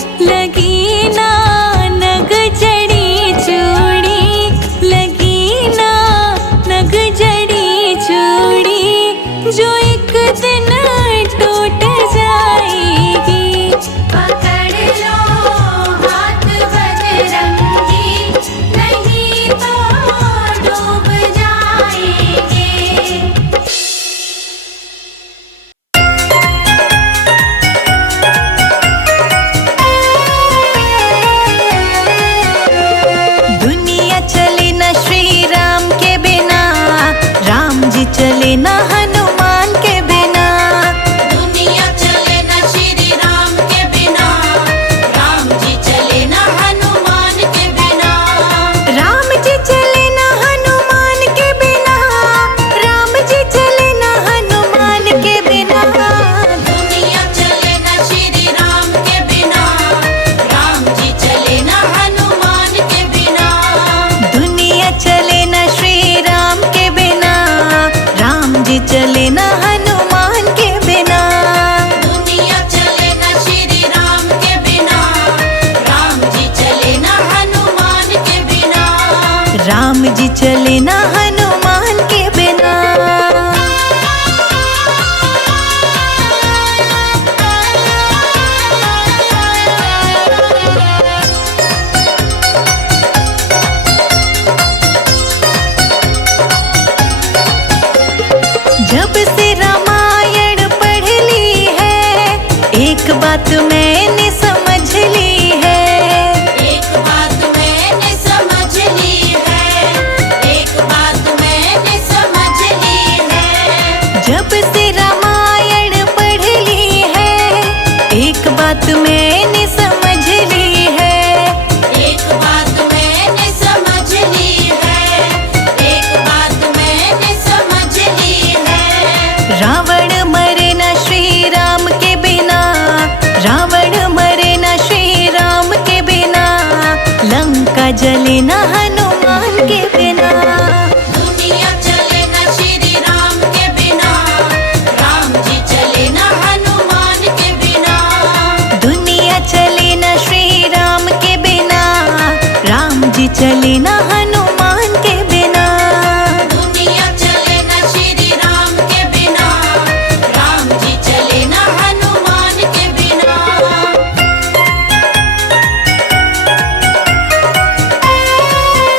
लगी ना नग जड़ी चूड़ी, लगी ना नग जड़ी चूड़ी, जो एक दिन टूट जाएगी। पकड़ लो हाथ बजरंगी, नहीं तो डूब जाएंगे। दुनिया चले न श्री राम के बिना, राम जी चले न हनुमान के बिना। दुनिया चले न श्री राम के बिना, राम जी चले न हनुमान के बिना। राम जी चले न हनुमान के बिना, राम जी चले न हनुमान के बिना। दुनिया चले न श्री राम के बिना, राम जी चले न हनुमान के बिना। दुनिया चले न श्री राम के बिना, राम जी चले न हनुमान के बिना। दुनिया चले न श्री राम के बिना, राम जी चले न हनुमान के बिना। राम जी चले न हनुमान के बिना। जब से रामायण पढ़ ली है, एक बात मैंने समझ ली है। एक बात मैंने समझ ली है, एक बात मैंने समझ ली है। जब से रामायण पढ़ ली है, एक बात मैंने समझ ली है। एक बात मैंने समझ ली है, एक बात मैंने समझ ली है। रावण मरे न श्री राम के बिना, रावण मरे न श्री राम के बिना। लंका जले न हनुमान के बिना। दुनिया चले न श्री राम के बिना, राम जी चले न हनुमान के बिना। दुनिया चले न श्री राम के बिना, राम जी चले न हनुमान के बिना। दुनिया चले न श्री राम के बिना, राम जी चले न हनुमान के बिना।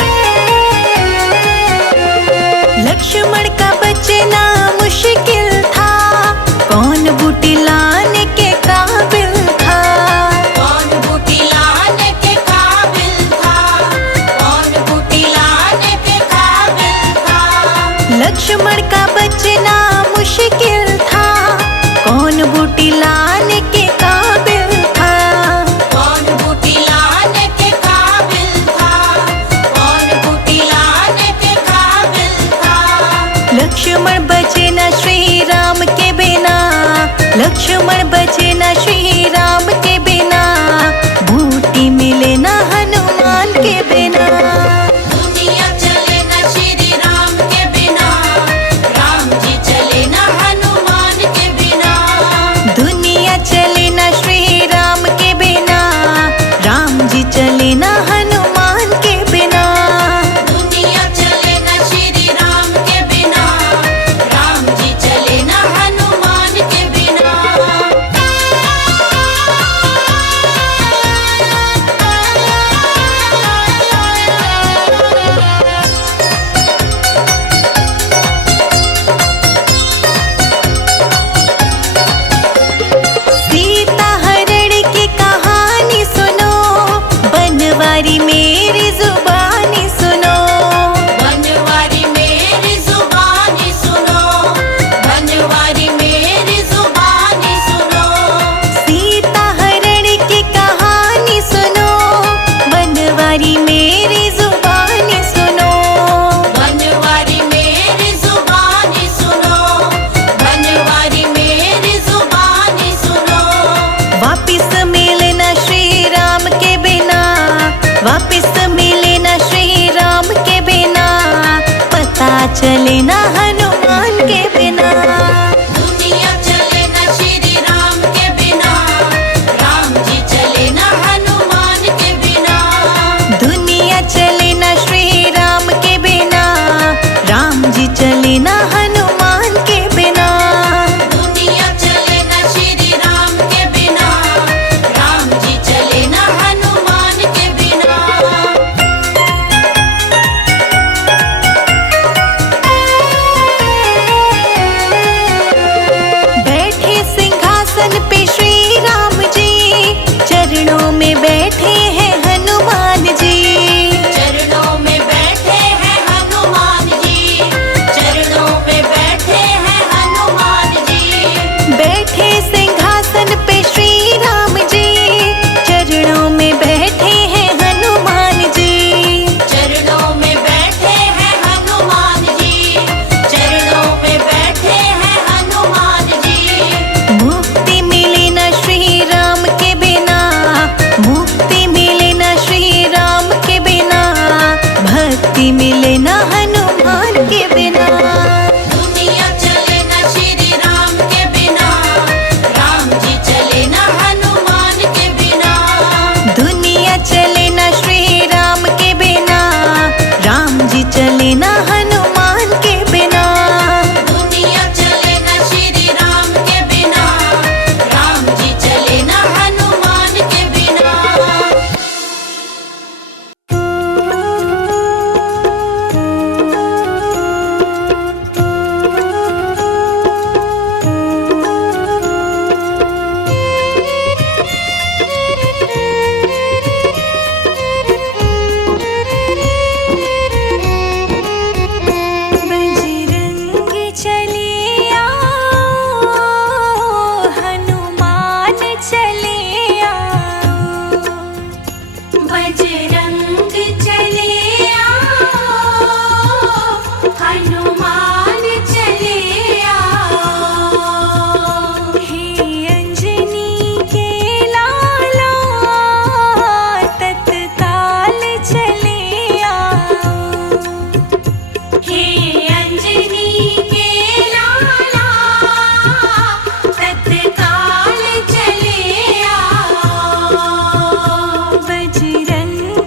बजरंग चले आओ, हनुमान चले आओ। हे अंजनी के लाला तत्काल चले आओ। हे अंजनी के लाला तत्काल चले आओ। बजरंग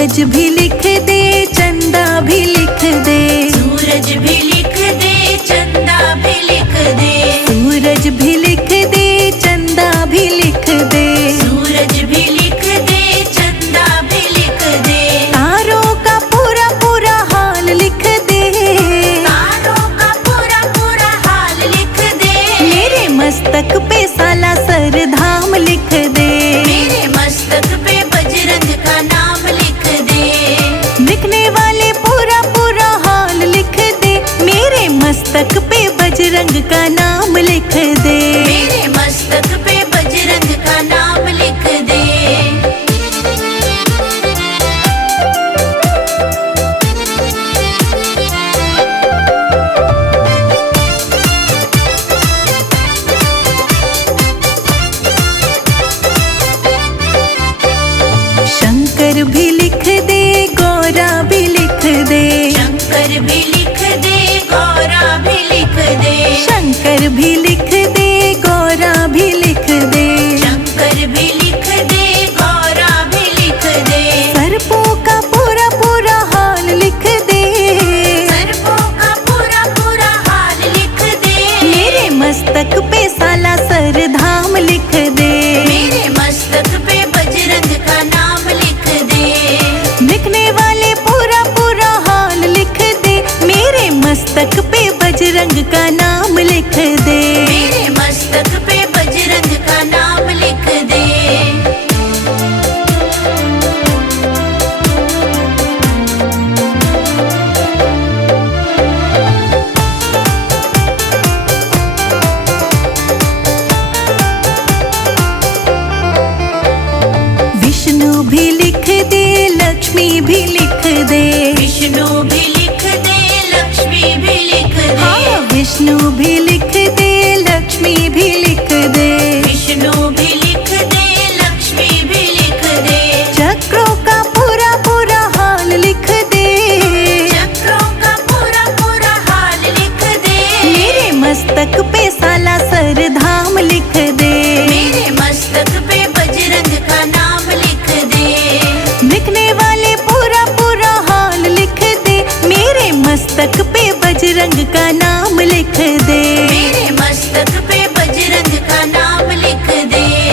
सूरज भी लिख दे, चंदा भी लिख दे। सूरज भी लिख दे, चंदा भी लिख दे। सूरज भी लिख दे, चंदा भी लिख दे। सूरज भी लिख दे, चंदा भी लिख दे। तारों का पूरा पूरा हाल लिख दे। तारों का पूरा पूरा हाल लिख दे। मेरे मस्तक पे साला सरधाम लिख दे। मेरे मस्तक पे बजरंग का नाम लिख दे। लिखने वाले पूरा पूरा हाल लिख दे। मेरे मस्तक पे बजरंग का नाम लिख दे। मेरे मस्तक पे बजरंग का नाम लिख दे। शंकर भी लिख दे, गौरा भी लिख दे। शंकर भी लिख दे, गौरा भी लिख दे। शंकर भी लिख दे, गौरा भी लिख दे। शंकर भी लिख दे, गौरा भी लिख दे। सर्पों का पूरा पूरा हाल लिख दे। सर्पों का पूरा पूरा हाल लिख दे। मेरे मस्तक पे साला सरधाम लिख दे। मेरे मस्तक पे बजरंग का नाम लिख दे। लिखने वाले पूरा पूरा हाल लिख दे। मेरे मस्तक पे बजरंग का नाम लिख दे। मेरे मस्तक पे बजरंग का नाम लिख दे। विष्णु भी लिख दे, लक्ष्मी भी लिख दे। विष्णु भी लिख दे, लक्ष्मी भी लिख दे। हाँ, विष्णु भी लिख दे, लक्ष्मी भी लिख दे। विष्णु भी लिख दे, लक्ष्मी भी लिख दे। चक्रों का पूरा पूरा हाल लिख दे। चक्रों का पूरा पूरा हाल लिख दे। मेरे मस्तक पे साला सरधाम लिख दे। मेरे मस्तक पे बजरंग का नाम लिख दे। लिखने वाले पूरा पूरा हाल लिख दे। मेरे मस्तक पे बजरंग का नाम लिख दे। मेरे मस्तक पे बजरंग का नाम लिख दे।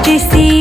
हाथ से